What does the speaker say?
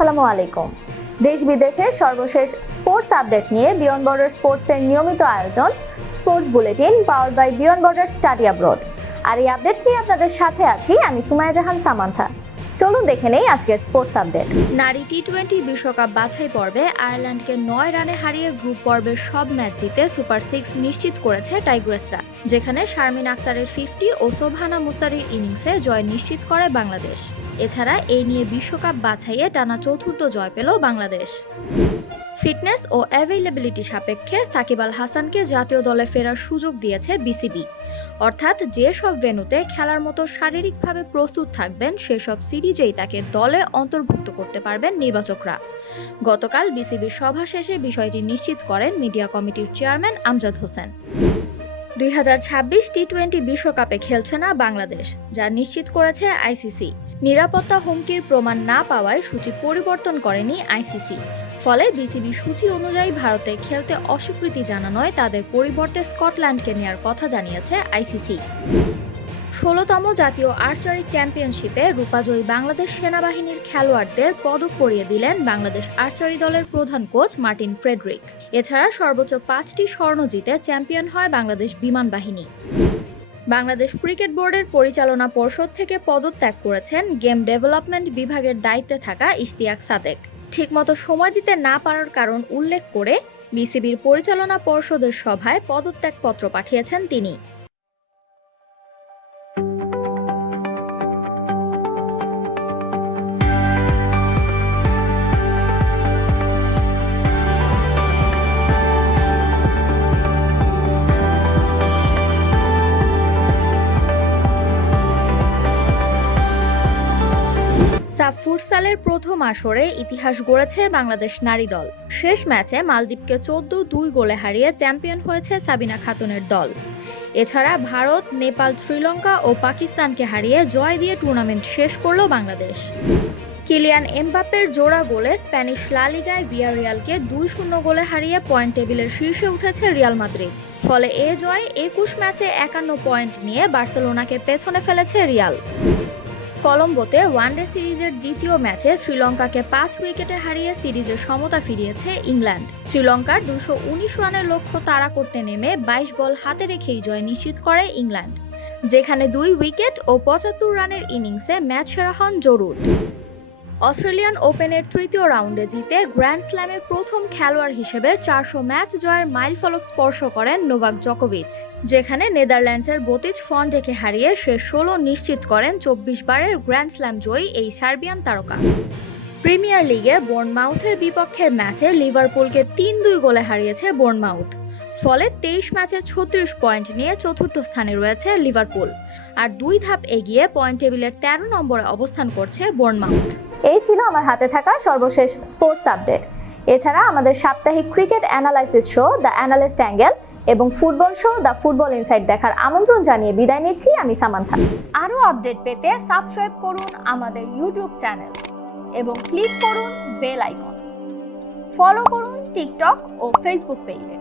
আসসালামু আলাইকুম। দেশ বিদেশের সর্বশেষ স্পোর্টস আপডেট নিয়ে বিয়ন্ড বর্ডার স্পোর্টসের নিয়মিত আয়োজন sports bulletin powered by beyond border study abroad. আর এই আপডেট নিয়ে আপনাদের সাথে আছি আমি সুমাইয়া জাহান সামান্থা। চলুন দেখে নেই আজকের স্পোর্টস আপডেট। নারী টি-20 বিশ্বকাপ বাছাই পর্বে আয়ারল্যান্ডকে 9 রানে হারিয়ে গ্রুপ পর্বের সব ম্যাচ জিতে সুপার 6 নিশ্চিত করেছে টাইগ্রেসরা, যেখানে শারমিন আক্তারের 50 ও সোবহানা মুস্তারির ইনিংসে জয় নিশ্চিত করে বাংলাদেশ। এছাড়া এই নিয়ে বিশ্বকাপ বাছাইয়ে টানা চতুর্থ জয় পেল বাংলাদেশ। ফিটনেস ও অ্যাভেইলেবিলিটি সাপেক্ষে সাকিব আল হাসানকে জাতীয় দলে ফেরার সুযোগ দিয়েছে বিসিবি, অর্থাৎ যেসব ভেন্যুতে খেলার মতো শারীরিকভাবে প্রস্তুত থাকবেন সেসব সিরিজেই তাকে দলে অন্তর্ভুক্ত করতে পারবেন নির্বাচকরা। গতকাল বিসিবির সভা শেষে বিষয়টি নিশ্চিত করেন মিডিয়া কমিটির চেয়ারম্যান আমজাদ হোসেন। 2026 টি-20 বিশ্বকাপে খেলছে না বাংলাদেশ, যা নিশ্চিত করেছে আইসিসি। নিরাপত্তা হুমকির প্রমাণ না পাওয়ায় সূচি পরিবর্তন করেনি আইসিসি। ফলে বিসিবি সূচি অনুযায়ী ভারতে খেলতে অস্বীকৃতি জানানোয় তাদের পরিবর্তে স্কটল্যান্ডকে নেয়ার কথা জানিয়েছে আইসিসি। 16তম জাতীয় আর্চারি চ্যাম্পিয়নশিপে রূপাজয়ী বাংলাদেশ সেনাবাহিনীর খেলোয়াড়দের পদক পরিয়ে দিলেন বাংলাদেশ আর্চারি দলের প্রধান কোচ মার্টিন ফ্রেডরিক। এছাড়া সর্বোচ্চ 5টি স্বর্ণ জিতে চ্যাম্পিয়ন হয় বাংলাদেশ বিমান বাহিনী। বাংলাদেশ ক্রিকেট বোর্ডের পরিচালনা পর্ষদ থেকে পদত্যাগ করেছেন গেম ডেভেলপমেন্ট বিভাগের দায়িত্বে থাকা ইশতিয়াক সাদেক। ঠিকমতো সময় দিতে না পারার কারণ উল্লেখ করে বিসিবির পরিচালনা পর্ষদের সভায় পদত্যাগপত্র পাঠিয়েছেন তিনি। সাফ ফুটসালের প্রথম আসরে ইতিহাস গড়েছে বাংলাদেশ নারী দল। শেষ ম্যাচে মালদ্বীপকে 14-2 গোলে হারিয়ে চ্যাম্পিয়ন হয়েছে সাবিনা খাতুনের দল। এছাড়া ভারত, নেপাল, শ্রীলঙ্কা ও পাকিস্তানকে হারিয়ে জয় দিয়ে টুর্নামেন্ট শেষ করল বাংলাদেশ। কিলিয়ান এমবাপ্পের জোড়া গোলে স্প্যানিশ লা লিগায় ভিয়ারিয়ালকে 2-0 গোলে হারিয়ে পয়েন্ট টেবিলের শীর্ষে উঠেছে রিয়াল মাদ্রিদ। ফলে এ জয় 21 ম্যাচে 51 পয়েন্ট নিয়ে বার্সেলোনাকে পেছনে ফেলেছে রিয়াল। কলম্বোতে ওয়ানডে সিরিজের দ্বিতীয় ম্যাচে শ্রীলঙ্কাকে 5 উইকেটে হারিয়ে সিরিজে সমতা ফিরিয়েছে ইংল্যান্ড। শ্রীলঙ্কার 219 রানের লক্ষ্য তাড়া করতে নেমে 22 বল হাতে রেখেই জয় নিশ্চিত করে ইংল্যান্ড, যেখানে 2 উইকেট ও 75 রানের ইনিংসে ম্যাচ সেরা হন জরুর। অস্ট্রেলিয়ান ওপেনের তৃতীয় রাউন্ডে জিতে গ্র্যান্ড স্ল্যামের প্রথম খেলোয়াড় হিসেবে 400 ম্যাচ জয়ের মাইলফলক স্পর্শ করেন নোভাক জকোভিচ, যেখানে নেদারল্যান্ডসের বোতিজ ফন্ডেকে হারিয়ে শেষ 16 নিশ্চিত করেন 24 বারের গ্র্যান্ড স্ল্যাম জয়ী এই সার্বিয়ান তারকা। প্রিমিয়ার লিগে বোর্নমাউথের বিপক্ষের ম্যাচে লিভারপুলকে 3-2 গোলে হারিয়েছে বোর্নমাউথ। ফলে 23 ম্যাচে 36 পয়েন্ট নিয়ে চতুর্থ স্থানে রয়েছে লিভারপুল, আর 2 ধাপ এগিয়ে পয়েন্ট টেবিলের 13 নম্বরে অবস্থান করছে বোর্নমাউথ। এই ছিল আমার হাতে থাকা সর্বশেষ স্পোর্টস আপডেট। এছাড়া আমাদের সাপ্তাহিক cricket analysis show the analyst angle এবং football show the football insight দেখার আমন্ত্রণ জানিয়ে বিদায় নিচ্ছি আমি সামান্থা। আরও আপডেট পেতে সাবস্ক্রাইব করুন আমাদের ইউটিউব চ্যানেল এবং ক্লিক করুন বেল আইকন। ফলো করুন টিকটক ও ফেসবুক পেজে।